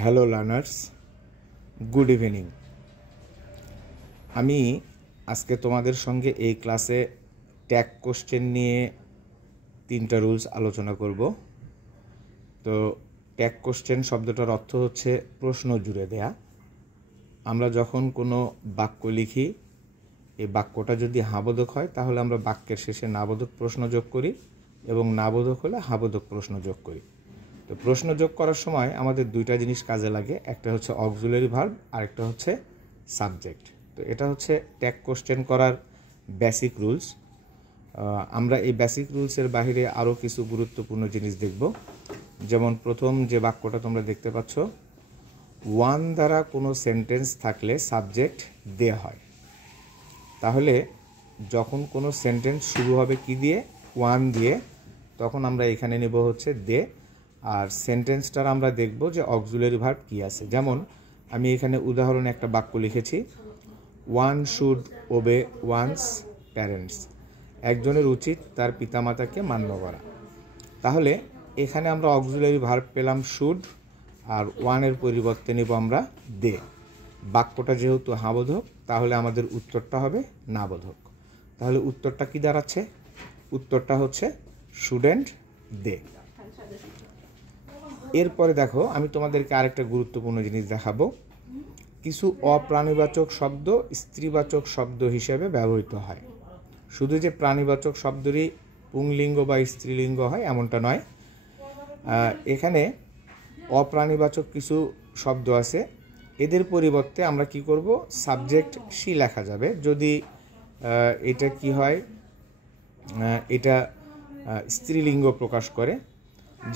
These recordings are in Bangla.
Hello learners, good evening. আমি আজকে তোমাদের সঙ্গে এই ক্লাসে ট্যাগ কোশ্চেন নিয়ে 3টা রুলস আলোচনা করব। তো ট্যাগ কোশ্চেন শব্দটার অর্থ হচ্ছে প্রশ্ন জুড়ে দেয়া। আমরা যখন কোনো বাক্য লিখি, এই বাক্যটা যদি হাবোধক হয় তাহলে আমরা বাক্যের শেষে নাবোধক প্রশ্ন যোগ করি এবং নাবোধক হলে হাবোধক প্রশ্ন যোগ করি। তো প্রশ্ন যোগ করার সময় আমাদের 2টা জিনিস কাজে লাগে, একটা হচ্ছে অক্সিলারি ভার্ব আর একটা হচ্ছে সাবজেক্ট। তো এটা হচ্ছে ট্যাগ কোশ্চেন করার বেসিক রুলস। আমরা এই বেসিক রুলসের বাইরে আরও কিছু গুরুত্বপূর্ণ জিনিস দেখব। যেমন প্রথম যে বাক্যটা তোমরা দেখতে পাচ্ছ, ওয়ান দ্বারা কোনো সেন্টেন্স থাকলে সাবজেক্ট দে হয়। তাহলে যখন কোনো সেন্টেন্স শুরু হবে কি দিয়ে? ওয়ান দিয়ে, তখন আমরা এখানে নেব হচ্ছে দে। আর সেন্টেন্সটার আমরা দেখব যে অক্সিলারি ভার্ব কী আছে। যেমন আমি এখানে উদাহরণে একটা বাক্য লিখেছি, one should obey one's parents. একজনের উচিত তার পিতামাতাকে মান্য করা। তাহলে এখানে আমরা অক্সিলারি ভার্ব পেলাম শুড, আর ওয়ানের পরিবর্তে নেব আমরা দে। বাক্যটা যেহেতু হাবোধক, তাহলে আমাদের উত্তরটা হবে নাবোধক। তাহলে উত্তরটা কি দাঁড়াচ্ছে? উত্তরটা হচ্ছে শুডেন্ট দে। এরপরে দেখো, আমি তোমাদেরকে আরেকটা গুরুত্বপূর্ণ জিনিস দেখাবো। কিছু অপ্রাণীবাচক শব্দ স্ত্রীবাচক শব্দ হিসেবে ব্যবহৃত হয়। শুধু যে প্রাণীবাচক শব্দরই পুংলিঙ্গ বা স্ত্রীলিঙ্গ হয় এমনটা নয়। এখানে অপ্রাণীবাচক কিছু শব্দ আছে, এদের পরিবর্তে আমরা কি করব? সাবজেক্ট সি লেখা যাবে যদি এটা কি হয়, এটা স্ত্রীলিঙ্গ প্রকাশ করে।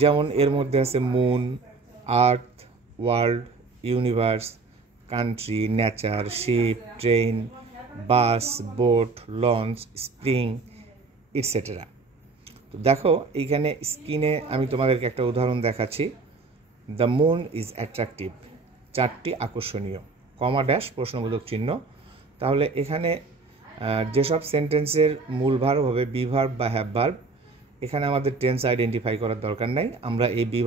যেমন এর মধ্যে আছে moon, earth, world, universe, country, nature, ship, train, bus, boat, launch, spring, etcetera. তো দেখো এইখানে স্ক্রিনে আমি তোমাদেরকে একটা উদাহরণ দেখাচ্ছি। দ্য মুন ইজ অ্যাট্রাকটিভ, 4টি আকর্ষণীয়, কমা ড্যাশ প্রশ্নবোধক চিহ্ন। তাহলে এখানে যেসব সেন্টেন্সের মূল ভার্ব হবে বি ভার্ব বা হ্যাভ ভার্ব, এখানে আমাদের টেন্স আইডেন্টিফাই করার দরকার নাই। আমরা এই বি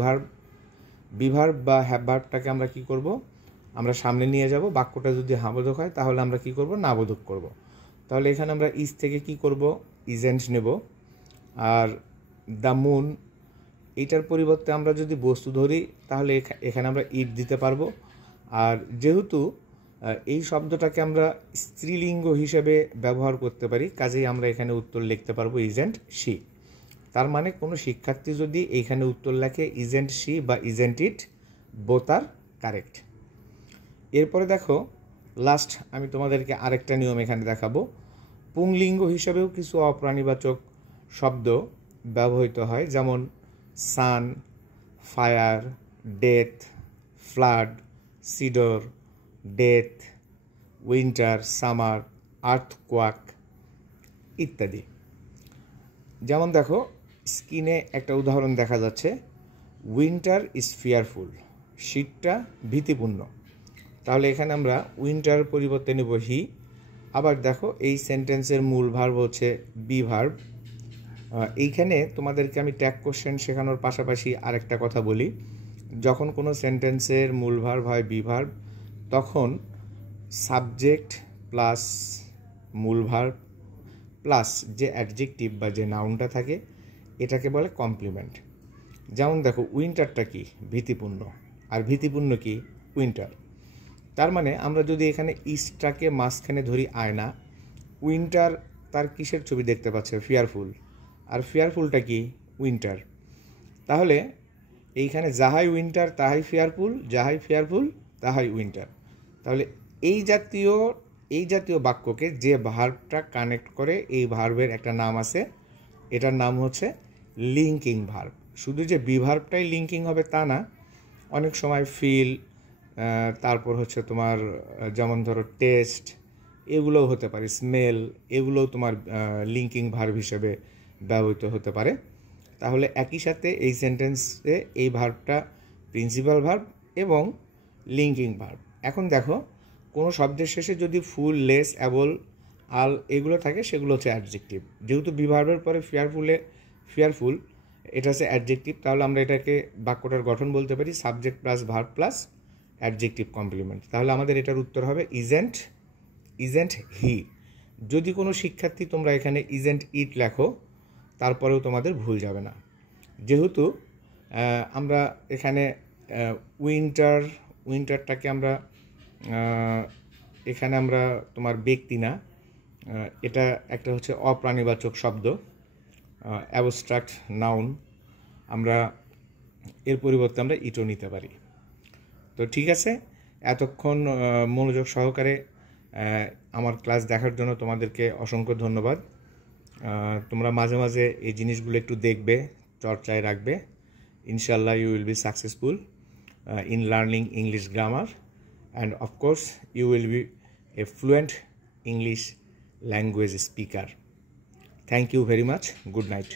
ভার্ব বা হ্যাভ ভার্বটাকে আমরা কি করব? আমরা সামনে নিয়ে যাব। বাক্যটা যদি হাবোধক হয় তাহলে আমরা কি করব? নাবোধক করব। তাহলে এখানে আমরা ইজ থেকে কি করব? ইজেন্ট নেব। আর দ্য মুন, এইটার পরিবর্তে আমরা যদি বস্তু ধরি তাহলে এখানে আমরা ইট দিতে পারবো। আর যেহেতু এই শব্দটাকে আমরা স্ত্রীলিঙ্গ হিসেবে ব্যবহার করতে পারি, কাজেই আমরা এখানে উত্তর লিখতে পারবো ইজেন্ট শি। তার মানে কোনো শিক্ষার্থী যদি এইখানে উত্তর লেখে ইজেন্ট শি বা isn't it, both are correct. এরপরে দেখো, লাস্ট আমি তোমাদেরকে আরেকটা নিয়ম এখানে দেখাবো। পুংলিঙ্গ হিসাবেও কিছু অপ্রাণীবাচক শব্দ ব্যবহৃত হয়, যেমন sun, fire, death, flood, Sidr, death, winter, summer, earthquake ইত্যাদি। যেমন দেখো স্ক্রিনে একটা উদাহরণ দেখা যাচ্ছে, উইন্টার ইজ ফিয়ারফুল, শীতটা ভীতিপূর্ণ। তাহলে এখানে আমরা উইন্টার পরিবর্তে নেব হি। আবার দেখো এই সেন্টেন্সের মূল ভার্ব হচ্ছে বি ভার্ব। এইখানে তোমাদেরকে আমি ট্যাগ কোশ্চেন শেখানোর পাশাপাশি আরেকটা কথা বলি। যখন কোনো সেন্টেন্সের মূল ভার্ব হয় বি ভার্ব, তখন সাবজেক্ট প্লাস মূল ভার্ব প্লাস যে অ্যাডজেক্টিভ বা যে নাউনটা থাকে এটাকে বলে কমপ্লিমেন্ট। যেমন দেখো উইন্টারটা কি? ভীতিপূর্ণ। আর ভীতিপূর্ণ কি? উইন্টার। তার মানে আমরা যদি এখানে ইস্টটাকে মাঝখানে ধরি আয়না, উইন্টার তার কিসের ছবি দেখতে পাচ্ছে? ফিয়ারফুল। আর ফিয়ারফুলটা কি? উইন্টার। তাহলে এইখানে যাহাই উইন্টার তাহাই ফিয়ারফুল, যাহাই ফিয়ারফুল তাহাই উইন্টার। তাহলে এই জাতীয় বাক্যকে যে ভার্বটা কানেক্ট করে, এই ভার্বের একটা নাম আছে, এটার নাম হচ্ছে লিঙ্কিং ভার্ব। শুধু যে বি ভার্বটাই লিঙ্কিং হবে তা না, অনেক সময় ফিল, তারপর হচ্ছে তোমার যেমন ধরো টেস্ট, এগুলোও হতে পারে, স্মেল, এগুলোও তোমার লিঙ্কিং ভার্ব হিসেবে ব্যবহৃত হতে পারে। তাহলে একই সাথে এই সেন্টেন্সে এই ভার্বটা প্রিন্সিপাল ভার্ব এবং লিঙ্কিং ভার্ব। এখন দেখো কোনো শব্দের শেষে যদি ফুল, লেস, অ্যাবল, আল এগুলো থাকে সেগুলো হচ্ছে অ্যাডজেক্টিভ। যেহেতু বি ভার্বের পরে ফিয়ারফুল এটা হচ্ছে অ্যাডজেক্টিভ, তাহলে আমরা এটাকে বাক্যটার গঠন বলতে পারি subject plus verb plus adjective complement. তাহলে আমাদের এটার উত্তর হবে ইজেন্ট হি। যদি কোনো শিক্ষার্থী তোমরা এখানে ইজেন্ট ইট লেখো তারপরেও তোমাদের ভুল যাবে না। যেহেতু আমরা এখানে উইন্টারটাকে আমরা এখানে আমরা তোমার ব্যক্তি না, এটা একটা হচ্ছে অপ্রাণীবাচক শব্দ, অ্যাবস্ট্রাক্ট নাউন, আমরা এর পরিবর্তে আমরা ইটও নিতে পারি। তো ঠিক আছে, এতক্ষণ মনোযোগ সহকারে আমার ক্লাস দেখার জন্য তোমাদেরকে অসংখ্য ধন্যবাদ। তোমরা মাঝে মাঝে এই জিনিসগুলো একটু দেখবে, চর্চায় রাখবে। ইনশাল্লাহ you will be successful in learning English grammar, and of course you will be a fluent English language speaker. Thank you very much. Good night.